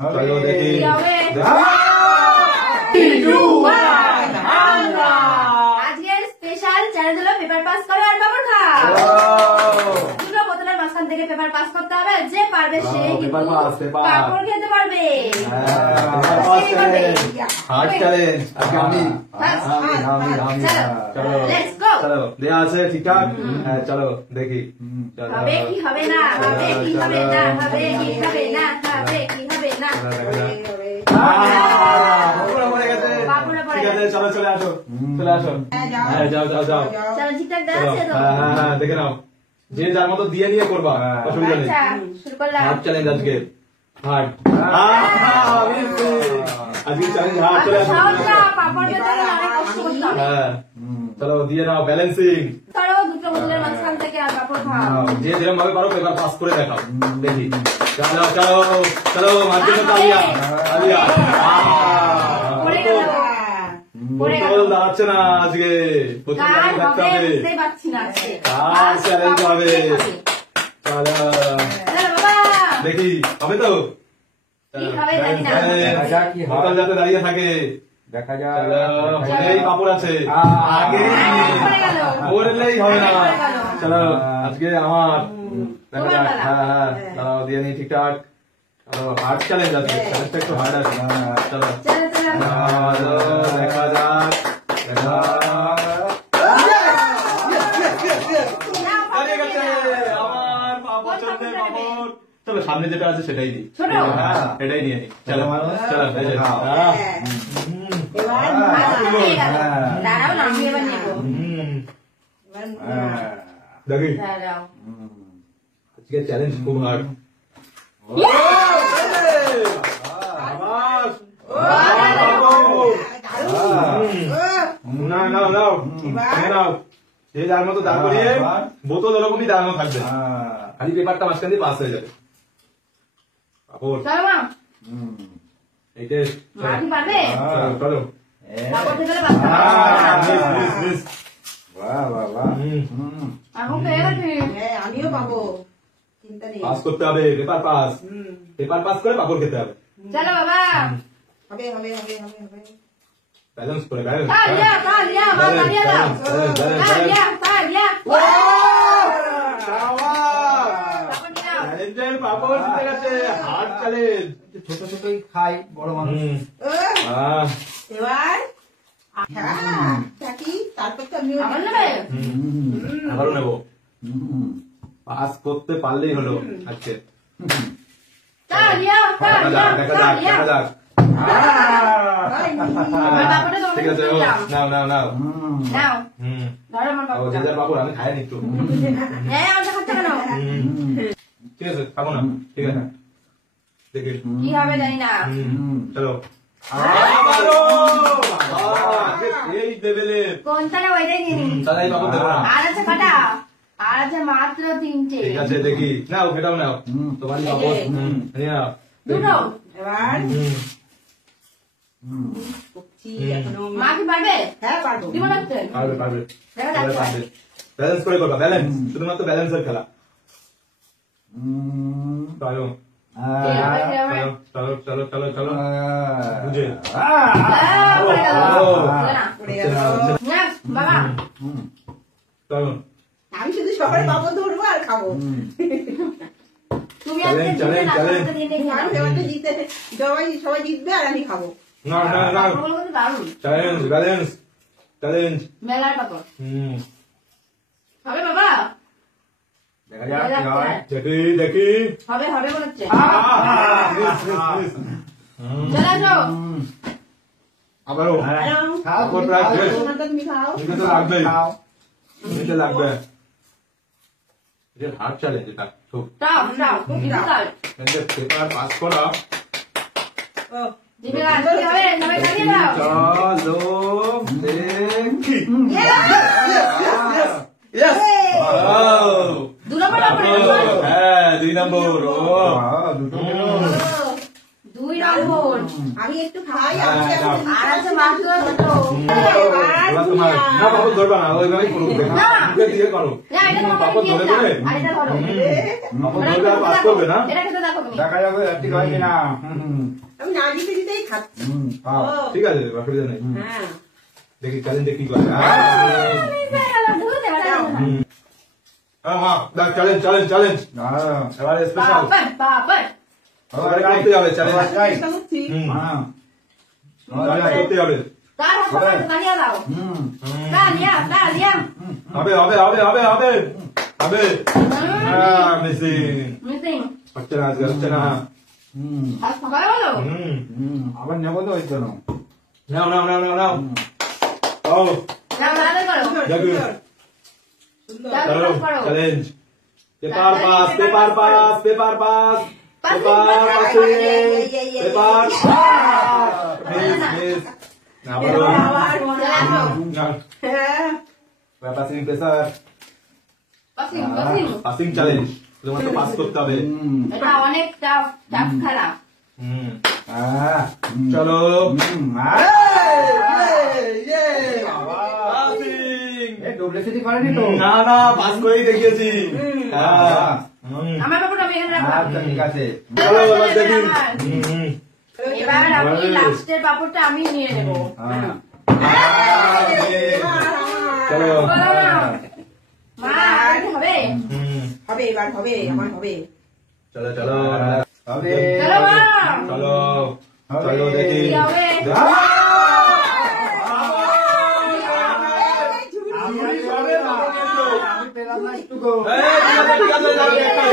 চলো দেখি আজকের স্পেশাল চ্যালেঞ্জ হলো পেপার পাস করো আর পাপড় খাও। দুটো বোতলের মাঝখান থেকে পেপার পাস করতে হবে, যে পারবে সে কিন্তু পাপড় খেতে পারবে। হার্ড চ্যালেঞ্জ আজকে আমি চলো লেটস গো। চলো দেয়া আছে ঠিকঠাক। হ্যাঁ চলো দেখি হবে কি হবে না, হবে কি হবে না, হবে কি হবে না, হবে কি হবে না। ঠিক আছে চলো চলে আসো চলে আসো। হ্যাঁ যাও যাও যাও চলো ঠিকঠাক দেওয়া আছে তো? হ্যাঁ হ্যাঁ দেখে নাও, যে যার মতো দিয়ে নিয়ে করবা, অসুবিধা নেই। আচ্ছা শুরু করলাম। হার্ড চ্যালেঞ্জ আজকে হার্ড। আজকে চ্যালেঞ্জ হার্ড চলে আসো। পাপড় খেতে হলে অনেক কষ্ট করতে হবে। হ্যাঁ চলো দিয়ে নাও ব্যালেন্সিং। ধরো দুটো বোতলের মাঝখান থেকে আর পাপড় খাও। যে যেরকম ভাবে পারো পেপার পাস করে দেখাও দেখি। চলো চলো চলো মাঝখানে তালিয়া তালিয়া। দাঁড়াচ্ছে না আজকে, প্রচুর থাকতে হবে। চ্যালেঞ্জ হবে দেখি, হবে তো? বোতল যাতে দাঁড়িয়ে থাকে দেখা যায়। কাপড় আছে আগে করলেই হবে না। চলো আজকে আমার দেখা যাক। হ্যাঁ হ্যাঁ দাঁড়াও দিয়ে নি ঠিকঠাক। চলো হার্ড চ্যালেঞ্জ আছে, চ্যালেঞ্জটা একটু হার্ড আছে। চলো দেখা যাক। চলো সামনে যেটা আছে সেটাই দিই, এটাই নিয়ে নি। চলো চলো দেখি আজকে চ্যালেঞ্জ খুব হার্ড। যে যার মতো দাঁড় করিয়ে বোতল ওরকমই দাঁড়ানো থাকবে, খালি পেপারটা মাঝখান দিয়ে পাস হয়ে যাবে। আমিও পাবো, পাস করতে হবে, পেপার পাস। পেপার পাস করে পাপড় খেতে হবে। চলো বাবা, হবে হবে হবে হবে হবে। ব্যালেন্স করে ব্যালেন্স। পাপড় জিতে গেছে, হার্ড চ্যালেঞ্জ। ছোট ছোটই খাই, বড় মানুষ। এবার তারপর তো আমিও আবারও নেবো। পাস করতে পারলেই হলো আজকে। দেখা যাক দেখা যাক। ঠিক আছে নাও নাও নাও নাও। যে যার পাপড় আমি খাই নি একটু। ঠিক আছে খাবো না, ঠিক আছে দেখি কি হবে জানি না। চলো এই দেবেলে কোনটা না ওইটাই নিয়ে নিন। তাই পাপড় দেবো না। আর আছে কটা? আর আছে মাত্র 3টে। ঠিক আছে দেখি নাও, এটাও নাও তোমারই পাপড়। নিয়ে নাও দুটো। এবার মা কি পারবে? হ্যাঁ পারবো। দিব না তো? পারবে পারবে দেখা যাক। পারবে। ব্যালেন্স করে করবা, ব্যালেন্স, শুধুমাত্র ব্যালেন্সের খেলা। চলো চলো চলো চলো চলো বুঝে বাবা চলো। আমি শুধু সবাই পাবো ধরবো আর খাবো। তুমি চ্যালেঞ্জ চ্যালেঞ্জ চ্যালেঞ্জ। সবাই জিতবে আর আমি খাবো। না না না চ্যালেঞ্জ ব্যালেন্স চ্যালেঞ্জ। মেলার পাপড় হবে বাবা। দেখা যাক কি হয়। দেখি দেখি হবে হবে মনে হচ্ছে। চলে আসো। আবারও পাপড় প্রায় শেষ। তুমি খাও। নিতে তো লাগবেই, নিতে লাগবে। এটা হার্ড চ্যালেঞ্জ, এটা খুব পেপার পাস করা। চলো দেখি। হ্যাঁ 2 নম্বর। দুই নম্বর দারুণ। আমি একটু খাই হ্যাঁ, আমি নাও। আর আছে মাত্র ছোট। এবার তোমার না পাপড় ধরবা না ওইভাবেই করো না। মুখে দিয়ে করো না, এটা তোমার পাপড় ধরে দিয়ে ধরে দাও। আর এটা ধরো। পাপড় ধরে আর পাস করবে না এটা খেতে দেখো তুমি। দেখা যাবে ঠিক হয় কিনা আমি না দিতে দিতেই খাচ্ছি খাও ও, ঠিক আছে অসুবিধা নেই হ্যাঁ দেখি চ্যালেঞ্জে কি করে চ্যালেঞ্জ চ্যালেঞ্জ চ্যালেঞ্জ এবারে স্পেশাল বাবার। করতে হবে চ্যালেঞ্জ চেষ্টা করছি করতে হবে তার হাতে কানিয়া দাও। কানিয়া, কানিয়া। হবে হবে হবে হবে হবে হবে মিসিং মিসিং। হচ্ছে না আজকে হচ্ছে না আর সকালে বলো? আবার নেবো তো ওই জন্য নাও নাও নাও নাও নাও ও না, তাড়াতাড়ি করো। দেখুন সুন্দর চলো challenge paper pass paper pass paper pass paper passing paper miss miss না বলো আবার চলে আসো। না হ্যাঁ passing pressure passing, passing. Passing challenge তোমাকে পাস করতে হবে এটা অনেক টাফ, টাফ খেলা। চলো ডবলে সিটি করেনি তো না না পাস করেই দেখিয়েছি হ্যাঁ আমার ব্যাপারটা আমি এখানে রাখলাম। আচ্ছা ঠিক আছে চলো এবার দেখি এবার আমি লাস্টের পাপড়টা আমি নিয়ে নেবো। হ্যাঁ চলো মা, আর কি হবে? হবে এবার হবে আমার হবে চলো চলো হবে চলো মা। চলো চলো দেখি কি হবে? আমি পেলাম না একটু গো এই, ঠিক আছে, ঠিক আছে, যাও,